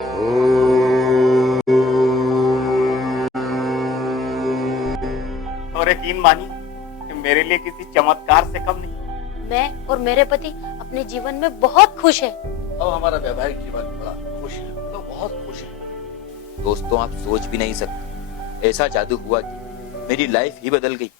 और यकीन मानिए मेरे लिए किसी चमत्कार से कम नहीं। मैं और मेरे पति अपने जीवन में बहुत खुश हैं। अब हमारा वैवाहिक जीवन बड़ा खुश है, तो बहुत खुश है। दोस्तों, आप सोच भी नहीं सकते, ऐसा जादू हुआ कि मेरी लाइफ ही बदल गई।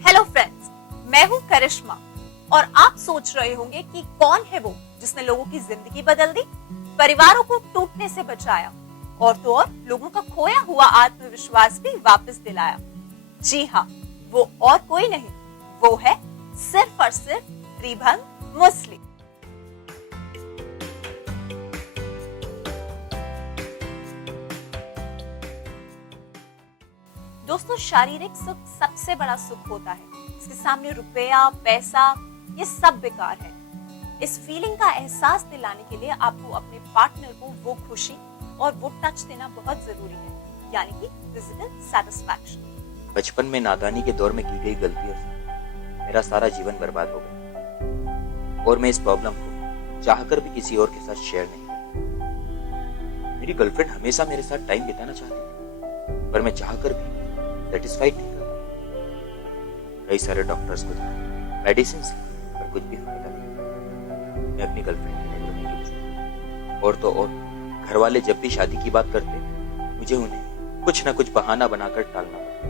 हेलो फ्रेंड्स, मैं हूँ करिश्मा और आप सोच रहे होंगे कि कौन है वो जिसने लोगों की जिंदगी बदल दी, परिवारों को टूटने से बचाया और तो और लोगों का खोया हुआ आत्मविश्वास भी वापस दिलाया। जी हाँ, वो और कोई नहीं, वो है सिर्फ और सिर्फ त्रिभंग मुस्लिम। दोस्तों, शारीरिक सुख सबसे बड़ा सुख होता है। इसके सामने रुपया, पैसा, ये सब बेकार है। इस फीलिंग का एहसास दिलाने के लिए आपको अपने पार्टनर को वो खुशी और वो टच देना बहुत जरूरी है, यानी कि फिजिकल सैटिस्फैक्शन। बचपन में नादानी के दौर में की गई गलतियों से मेरा सारा जीवन बर्बाद हो गया और मैं इस प्रॉब्लम को चाहकर भी किसी और के साथ शेयर नहीं किया। मेरी गर्लफ्रेंड हमेशा मेरे साथ टाइम बिताना चाहती थी, पर मैं चाहकर भी सेटिस्फाइड नहीं कर पाया। कई सारे डॉक्टर्स को दिखाया, मेडिसिन से, पर कुछ भी फायदा नहीं। मैं अपनी गर्लफ्रेंड के लिए नहीं गिर, और तो और घर वाले जब भी शादी की बात करते, मुझे उन्हें कुछ ना कुछ बहाना बनाकर टालना पड़ता।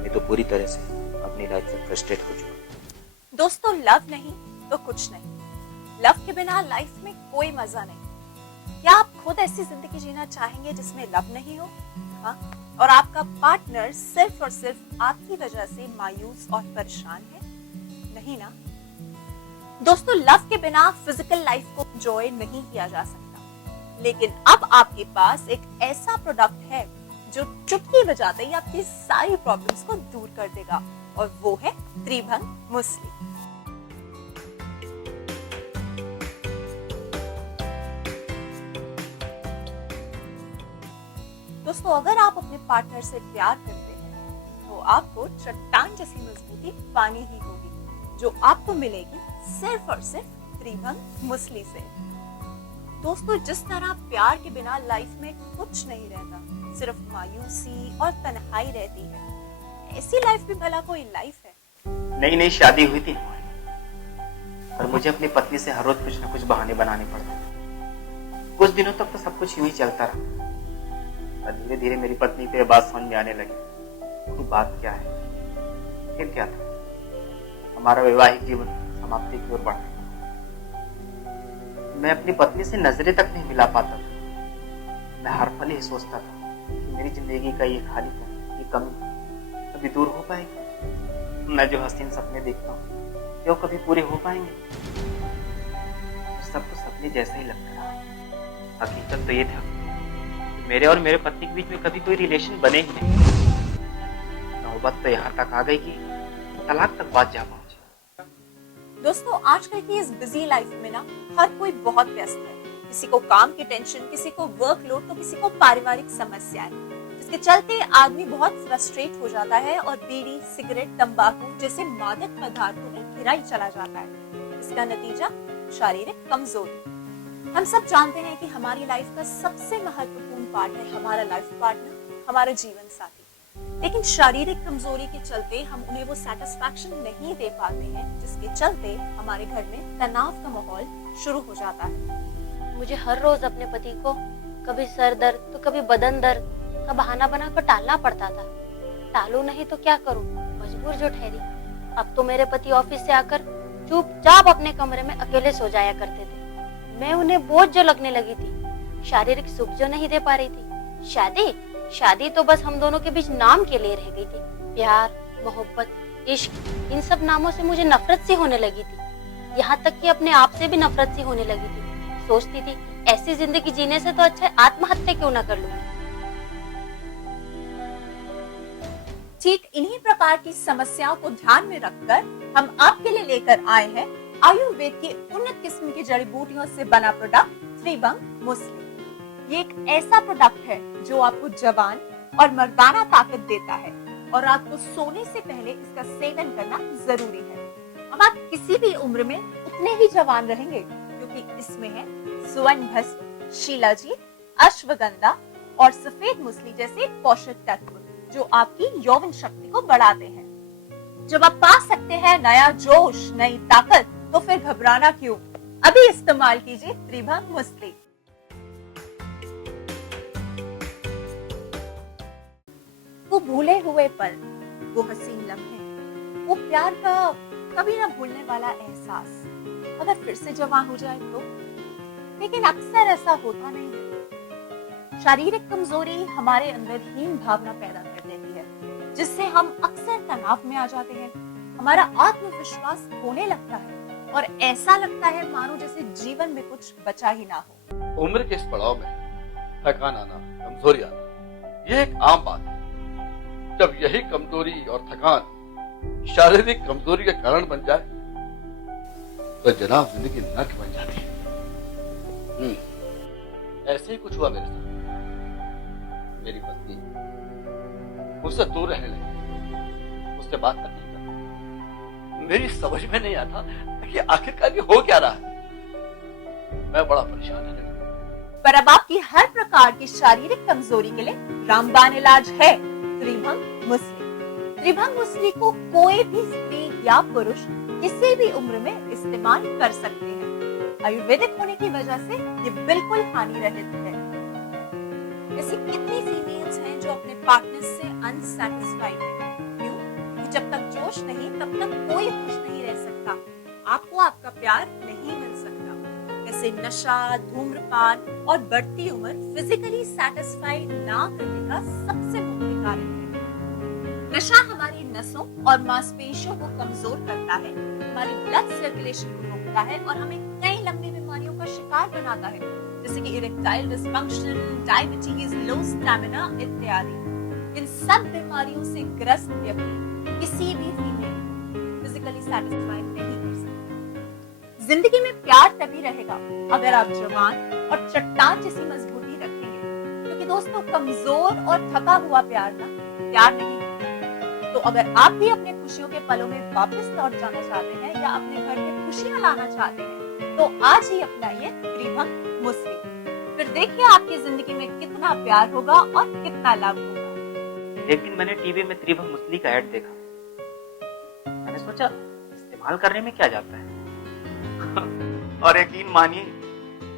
मैं तो पूरी तरह से अपनी लाइफ से फ्रस्ट्रेट हो चुका। दोस्तों, लव नहीं तो कुछ नहीं। लव के बिना लाइफ में कोई मजा नहीं। क्या आप खुद ऐसी जिंदगी जीना चाहेंगे जिसमें लव नहीं हो? हाँ, और आपका पार्टनर सिर्फ और सिर्फ आपकी वजह से मायूस और परेशान है? नहीं ना। दोस्तों, लव के बिना फिजिकल लाइफ को एंजॉय नहीं किया जा सकता, लेकिन अब आपके पास एक ऐसा प्रोडक्ट है जो चुटकी बजाते ही आपकी सारी प्रॉब्लम्स को दूर कर देगा, और वो है त्रिभंग मुस्लिम। दोस्तों, अगर आप अपने पार्टनर से प्यार करते हैं तो आपको चट्टान जैसी मजबूती पानी ही होगी, जो आपको मिलेगी सिर्फ और सिर्फ त्रिभंग मुस्लिम से। दोस्तों, जिस तरह प्यार के बिना लाइफ में कुछ नहीं रहता, सिर्फ मायूसी और तन्हाई रहती है, ऐसी लाइफ भी भला कोई लाइफ है? नई नई शादी हुई थी हमारी, और मुझे अपनी पत्नी से हर रोज कुछ न कुछ बहाने बनाने पड़ते थे। कुछ दिनों तक तो सब कुछ यूं ही चलता रहा, और धीरे धीरे मेरी पत्नी को यह बात समझ में आने लगी कि बात क्या है। फिर क्या था, हमारा वैवाहिक जीवन समाप्ति की ओर बढ़ गया। मैं अपनी पत्नी से नजरें तक नहीं मिला पाता था। मैं हर पल ही सोचता था कि मेरी जिंदगी का ये खालीपन, ये कमी कभी दूर हो पाएगी। मैं जो हसीन सपने देखता हूँ, क्या वो कभी पूरे हो पाएंगे? सब कुछ सपने जैसा ही लगता रहा। हकीकत तो ये था कि मेरे और मेरे पति के बीच में कभी कोई रिलेशन बने ही नहीं। नौबत तो यहाँ तक आ गई कि तलाक तक बात जा पहुंची। दोस्तों, आजकल की इस बिजी लाइफ में ना हर कोई बहुत व्यस्त है। किसी को काम की टेंशन, किसी को वर्कलोड, तो किसी को पारिवारिक समस्याएं, जिसके चलते आदमी बहुत फ्रस्ट्रेट हो जाता है और बीड़ी, सिगरेट, तंबाकू जैसे मादक पदार्थों में घिरा ही चला जाता है। इसका नतीजा शारीरिक कमजोरी। हम सब जानते हैं कि हमारी लाइफ का सबसे महत्वपूर्ण पार्ट है हमारा लाइफ पार्टनर, हमारा जीवन साथी। लेकिन शारीरिक कमजोरी के चलते हम उन्हें वो सैटिस्फैक्शन नहीं दे पाते हैं, जिसके चलते हमारे घर में तनाव का माहौल शुरू हो जाता है। मुझे हर रोज अपने पति को कभी सर दर्द तो कभी बदन दर्द का बहाना बनाकर टालना पड़ता था। टालू नहीं तो क्या करूं, मजबूर जो ठहरी। अब तो मेरे पति ऑफिस से आकर चुपचाप अपने कमरे में अकेले सो जाया करते थे। मैं उन्हें बोझ जो लगने लगी थी, शारीरिक सुख जो नहीं दे पा रही थी। शादी तो बस हम दोनों के बीच नाम के लिए रह गई थी। प्यार, मोहब्बत, इश्क, इन सब नामों से मुझे नफरत सी होने लगी थी। यहाँ तक कि अपने आप से भी नफरत सी होने लगी थी। सोचती थी ऐसी जिंदगी जीने से तो अच्छा आत्महत्या क्यों ना कर लूं। ठीक इन्हीं प्रकार की समस्याओं को ध्यान में रखकर हम आपके लिए लेकर आए हैं आयुर्वेद की उन्नत किस्म की जड़ी बूटियों से बना प्रोडक्ट त्रिभंग मुस्लिम। ये एक ऐसा प्रोडक्ट है जो आपको जवान और मर्दाना ताकत देता है, और आपको सोने से पहले इसका सेवन करना जरूरी है। अब आप किसी भी उम्र में उतने ही जवान रहेंगे, क्योंकि इसमें है स्वर्ण भस्म, शिलाजीत, अश्वगंधा और सफेद मुसली जैसे पोषक तत्व जो आपकी यौवन शक्ति को बढ़ाते हैं। जब आप पा सकते हैं नया जोश, नई ताकत, तो फिर घबराना क्यों? अभी इस्तेमाल कीजिए त्रिभंग मुसली। वो भूले हुए पल, वो हसीन लम्हे, वो प्यार का कभी ना भूलने वाला एहसास अगर फिर से जमा हो जाए तो? लेकिन अक्सर ऐसा होता नहीं है। शारीरिक कमजोरी हमारे अंदर हीन भावना पैदा कर देती है, जिससे हम अक्सर तनाव में आ जाते हैं। हमारा आत्मविश्वास खोने लगता है और ऐसा लगता है मानो जैसे जीवन में कुछ बचा ही ना हो। उम्र के इस पड़ाव में थकान आना, कमजोरी आना, यह एक आम बात है। जब यही कमजोरी और थकान शारीरिक कमजोरी का कारण बन जाए तो जनाब जिंदगी नर्क बन जाती है। ऐसे ही कुछ हुआ मेरे साथ। मेरी पत्नी मुझसे दूर रहने लगी, मुझसे बात करने लगी। मेरी समझ में नहीं आता कि आखिरकार ये हो क्या रहा है। मैं बड़ा परेशान रहने लगा। पर अब आपकी हर प्रकार की शारीरिक कमजोरी के लिए रामबाण इलाज है, त्रिभंग मुसली। त्रिभंग मुसली को कोई भी स्त्री या पुरुष किसी भी उम्र में इस्तेमाल कर सकते हैं। आयुर्वेदिक होने की वजह से ये बिल्कुल हानि रहित है। ऐसी कितनी फीमेल्स हैं जो अपने पार्टनर से अनसैटिस्फाइड हैं? क्यों? कि जब तक जोश नहीं तब तक कोई खुश नहीं रह सकता, आपको आपका प्यार नहीं मिल सकता। जैसे नशा, धूम्रपान और बढ़ती उम्र फिजिकली सेटिस्फाइड ना करने का सबसे मुख्य कारण है। नशा हमारी नसों और मांसपेशियों को कमजोर करता है, हमारी ब्लड सर्कुलेशन को रोकता है और हमें कई लंबी बीमारियों का शिकार बनाता है, जैसे कि इरेक्टाइल डिस्फंक्शन, डायबिटीज, लो स्टैमिना इत्यादि। इन सब बीमारियों से ग्रस्त व्यक्ति किसी भी फीमेल फिजिकली सेटिस्फाइड नहीं कर सकता। जिंदगी में प्यार तभी रहेगा अगर आप जवान और चट्टान जैसी मजबूती रखेंगे, क्योंकि दोस्तों कमजोर और थका हुआ प्यार ना प्यार नहीं। तो अगर आप भी अपने खुशियों के पलों में वापस लौट जाना चाहते हैं या अपने घर में खुशियां लाना चाहते हैं, तो आज ही अपनाइए त्रिभंग मुसली। फिर देखिए आपकी जिंदगी में कितना प्यार होगा और कितना लाभ होगा। एक दिन मैंने टीवी में त्रिभंग मुसली का ऐड देखा। मैंने सोचा इस्तेमाल करने में क्या जाता है। और यकीन मानिए,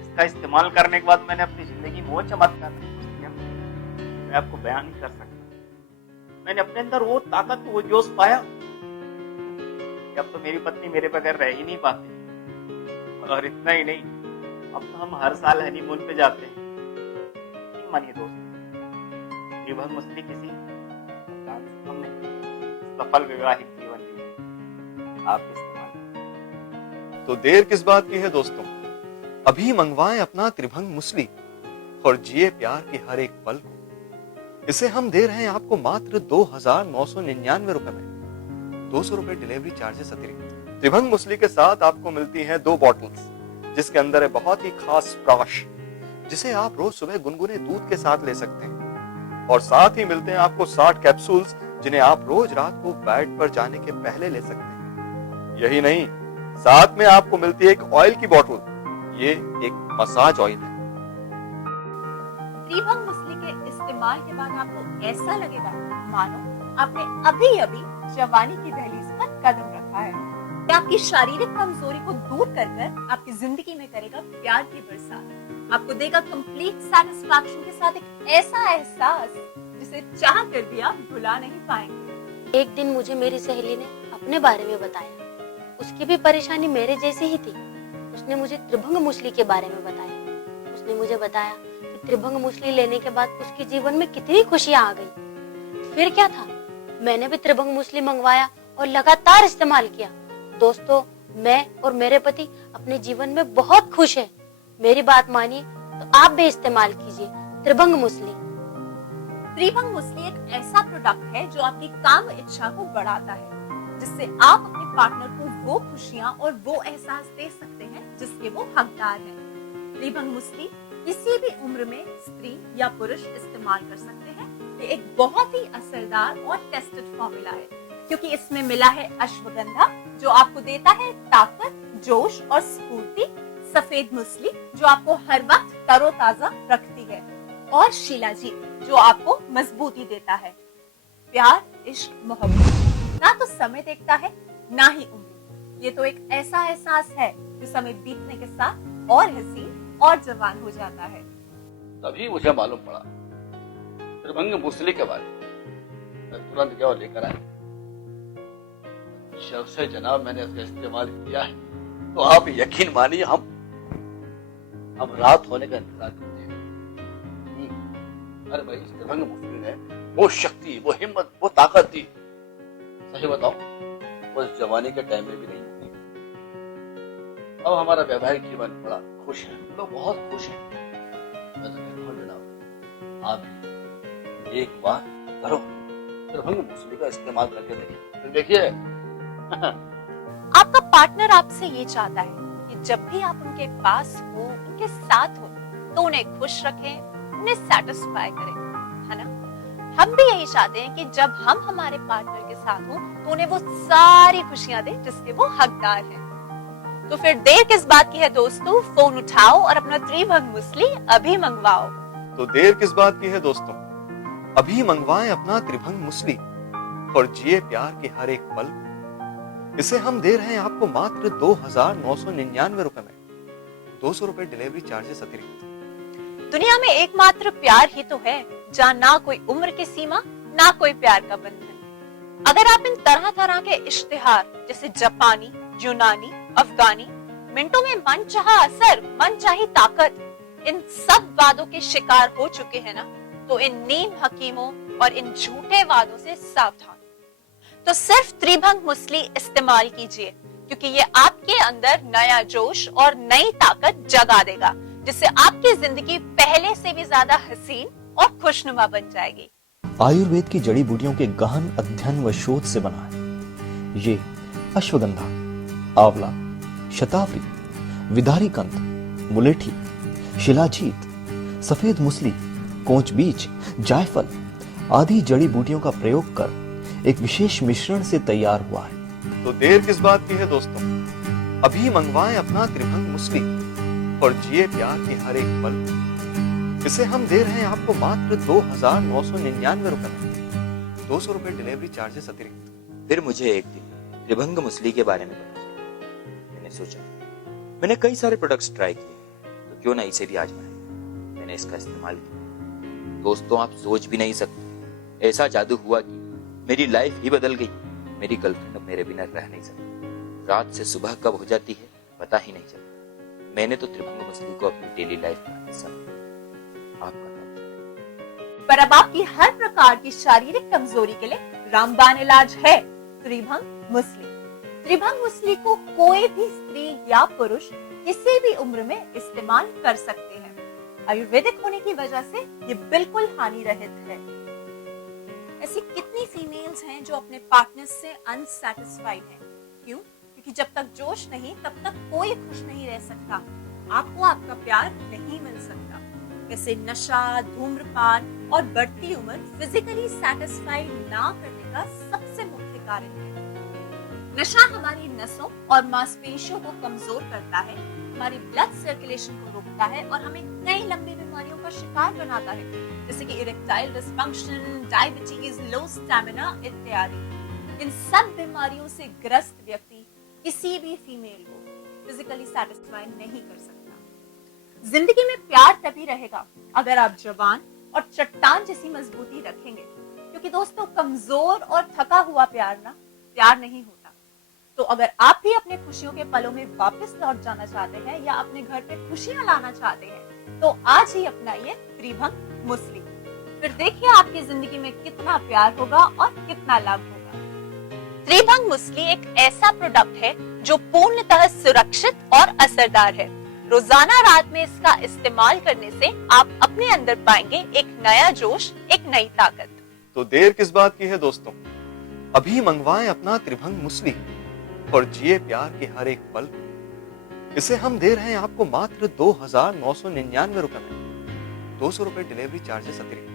इसका इस्तेमाल करने के बाद मैंने अपनी जिंदगी में वो चमत्कार मैं आपको बयान नहीं कर सकता। मैंने अपने अंदर वो ताकत, वो जोश पाया कि अब तो मेरी पत्नी मेरे बगैर रह ही नहीं पाती। और इतना ही नहीं, अब तो हम हर साल हनीमून पे जाते हैं। नहीं मानिए दोस्तों, त्रिभंग मुसली किसी सफल वैवाहिक जीवन जीवन आप इस्तेमाल। तो देर किस बात की है दोस्तों, अभी मंगवाएं अपना त्रिभंग मुसली और जिए प्यार के हर एक पल को। इसे हम दे रहे हैं आपको मात्र 2,999 रुपए में, 200 रुपए डिलीवरी चार्जेस अतिरिक्त। त्रिभंग मुसली के साथ आपको मिलती हैं 2 बॉटल्स, जिसके अंदर है बहुत ही खास स्प्राश, जिसे आप रोज सुबह गुनगुने दूध के साथ ले सकते हैं। और साथ ही मिलते हैं आपको 60 कैप्सूल्स, जिन्हें आप रोज रात को बेड पर जाने के पहले ले सकते हैं। यही नहीं, साथ में आपको मिलती है एक ऑयल की बोतल। ये एक मसाज ऑयल है। त्रिभंग मुसली के इस्तेमाल के बाद आपको ऐसा लगेगा मानो आपने अभी अभी जवानी की दहलीज पर कदम रखा है। ये आपकी शारीरिक कमजोरी को दूर कर कर आपकी जिंदगी में करेगा प्यार की बरसात। आपको देगा कंप्लीट सेटिस्फैक्शन के साथ एक ऐसा एहसास जिसे चाह कर भी आप भुला नहीं पाएंगे। एक दिन मुझे मेरी सहेली ने अपने बारे में बताया। उसकी भी परेशानी मेरे जैसी ही थी। उसने मुझे त्रिभंग मुसली के बारे में बताया। उसने मुझे बताया कि त्रिभंग मुसली लेने के बाद उसके जीवन में कितनी खुशियां आ गई। फिर क्या था, मैंने भी त्रिभंग मुसली मंगवाया और लगातार इस्तेमाल किया। दोस्तों, मैं और मेरे पति अपने जीवन में बहुत खुश हैं। मेरी बात मानिए तो आप भी इस्तेमाल कीजिए त्रिभंग मुसली। त्रिभंग मुसली एक ऐसा प्रोडक्ट है जो आपकी काम इच्छा को बढ़ाता है, जिससे आप अपने पार्टनर को वो खुशियां और वो एहसास दे सकते हैं जिसके वो हकदार हैं। त्रिभंग मुसली किसी भी उम्र में स्त्री या पुरुष इस्तेमाल कर सकते हैं। ये एक बहुत ही असरदार और टेस्टेड फॉर्मूला है, क्योंकि इसमें मिला है अश्वगंधा, जो आपको देता है ताकत, जोश और स्फूर्ति। सफेद मुसली जो आपको हर वक्त तरोताजा रखती है, और शिलाजीत जो आपको मजबूती देता है। प्यार, इश्क, मोहब्बत ना तो समय देखता है ना ही उम्र। ये तो एक ऐसा एहसास है जो समय बीतने के साथ और हसीन और जवान हो जाता है। तभी मुझे मालूम पड़ा त्रिभंग मुसली के बारे में। मैं तुरंत गया और लेकर आया। जब से जनाब मैंने इसका इस्तेमाल किया है तो आप यकीन मानिए हम रात होने का इंतजार करते हैं। अरे भाई, इस त्रिभंग मुसली ने वो शक्ति, वो हिम्मत, वो ताकत दी, सही बताओ उस जवानी के टाइम में भी नहीं होती। अब हमारा वैवाहिक जीवन बड़ा खुश है, हम लोग बहुत खुश हैं। मैं तो कहता हूं जनाब, आप एक बार करो, त्रिभंग मुसली का इस्तेमाल करके देखिए, फिर देखिए। आपका पार्टनर आपसे ये चाहता है कि जब भी आप उनके पास हो, उनके साथ हो, तो उन्हें खुश रखें, उन्हें सेटिस्फाई करें, है ना? हम भी यही चाहते हैं कि जब हम हमारे पार्टनर के साथ हो तो उन्हें वो सारी खुशियां दें जिसके वो हकदार हैं। तो फिर देर किस बात की है दोस्तों, फोन उठाओ और अपना त्रिभंग मुसली अभी मंगवाओ। तो देर किस बात की है दोस्तों, अभी मंगवाएं अपना त्रिभंग मुसली और जिए प्यार के हर एक पल। इसे हम दे रहे हैं आपको मात्र 2,999 रुपए में, 200 रुपए डिलीवरी चार्जेस अतिरिक्त। दुनिया में एकमात्र प्यार ही तो है जहाँ ना कोई उम्र की सीमा, ना कोई प्यार का बंधन। अगर आप इन तरह तरह के इश्तिहार जैसे जापानी, यूनानी, अफगानी, मिनटों में मनचाहा असर, मनचाही ताकत, इन सब वादों के शिकार हो चुके हैं ना, तो इन नीम हकीमों और इन झूठे वादों से सावधान। तो सिर्फ त्रिभंग मुसली इस्तेमाल कीजिए, क्योंकि ये आपके अंदर नया जोश और नई ताकत जगा देगा, जिससे आपकी जिंदगी पहले से भी ज्यादा हसीन और खुशनुमा बन जाएगी। आयुर्वेद की जड़ी बूटियों के गहन अध्ययन व शोध से बना है। ये अश्वगंधा, आंवला, शतावरी, विदारीकंद, मुलेठी, शिलाजीत, सफेद मुसली, कोंच बीज, जायफल आदि जड़ी बूटियों का प्रयोग कर एक विशेष मिश्रण से तैयार हुआ है। तो देर किस बात की है दोस्तों, अभी मंगवाएं अपना त्रिभंग मुसली और जिए प्यार के हर एक पल। इसे हम दे रहे हैं आपको मात्र 2,999 रुपए में, 200 रुपए डिलीवरी चार्जेस अतिरिक्त। फिर मुझे एक दिन त्रिभंग मुसली के बारे में पता चला। मैंने सोचा, मैंने कई सारे प्रोडक्ट्स ट्राई किए, तो क्यों ना इसे भी आजमाएं। मैंने इसका इस्तेमाल किया। दोस्तों, आप सोच भी नहीं सकते, ऐसा जादू हुआ कि मेरी लाइफ ही बदल गई। मेरी गर्लफ्रेंड अब मेरे बिना रह नहीं सकती। रात से सुबह कब हो जाती है पता ही नहीं चलता। मैंने तो त्रिभंग मुसली को अपनी डेली लाइफ का हिस्सा बनाया। आप बताओ। पर अब आपकी हर प्रकार की शारीरिक कमजोरी के लिए रामबाण इलाज है, त्रिभंग मुसली। त्रिभंग मुसली को कोई भी स्त्री या पुरुष किसी भी उम्र में इस्तेमाल कर सकते हैं। आयुर्वेदिक होने की वजह से ये बिल्कुल हानि रहित है। ऐसी कितनी फीमेल्स हैं जो अपने पार्टनर से अनसैटिस्फाइड हैं? क्यों? क्योंकि जब तक जोश नहीं तब तक कोई खुश नहीं रह सकता, आपको आपका प्यार नहीं मिल सकता। वैसे नशा, धूम्रपान और बढ़ती उम्र फिजिकली सैटिस्फाइड ना करने का सबसे मुख्य कारण है। नशा हमारी नसों और मांसपेशियों को कमजोर करता है, हमारी ब्लड सर्कुलेशन को रोकता है और हमें कई लंबी बीमारियों का शिकार बनाता है, जैसे कि इरेक्टाइल डिस्फंक्शन, डायबिटीज, लो स्टैमिना इत्यादि। इन सब बीमारियों से ग्रस्त व्यक्ति किसी भी फीमेल को फिजिकली सैटिस्फाई नहीं कर सकता। जिंदगी में प्यार तभी रहेगा अगर आप जवान और चट्टान जैसी मजबूती रखेंगे, क्योंकि दोस्तों कमजोर और थका हुआ प्यार ना प्यार नहीं होता। तो अगर आप भी अपने खुशियों के पलों में वापस लौट जाना चाहते हैं या अपने घर पे खुशियां लाना चाहते हैं, तो आज ही अपनाइए त्रिभंग मुसली। फिर देखिए आपकी जिंदगी में कितना प्यार होगा और कितना लाभ होगा। त्रिभंग मुसली एक ऐसा प्रोडक्ट है जो पूर्णतः सुरक्षित और असरदार है। रोजाना रात में इसका इस्तेमाल करने से आप अपने अंदर पाएंगे एक नया जोश, एक नई ताकत। तो देर किस बात की है दोस्तों, अभी मंगवाएं अपना त्रिभंग मुसली और जिए प्यार के हर एक पल। इसे हम दे रहे हैं आपको मात्र 2,999 रुपए में, 200 रुपए डिलीवरी चार्जेस अतिरिक्त।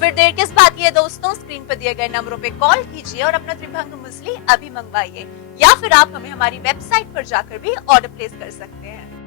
फिर देर किस बात की है दोस्तों, स्क्रीन पर दिए गए नंबरों पे कॉल कीजिए और अपना त्रिभंग मुसली अभी मंगवाइए, या फिर आप हमें हमारी वेबसाइट पर जाकर भी ऑर्डर प्लेस कर सकते हैं।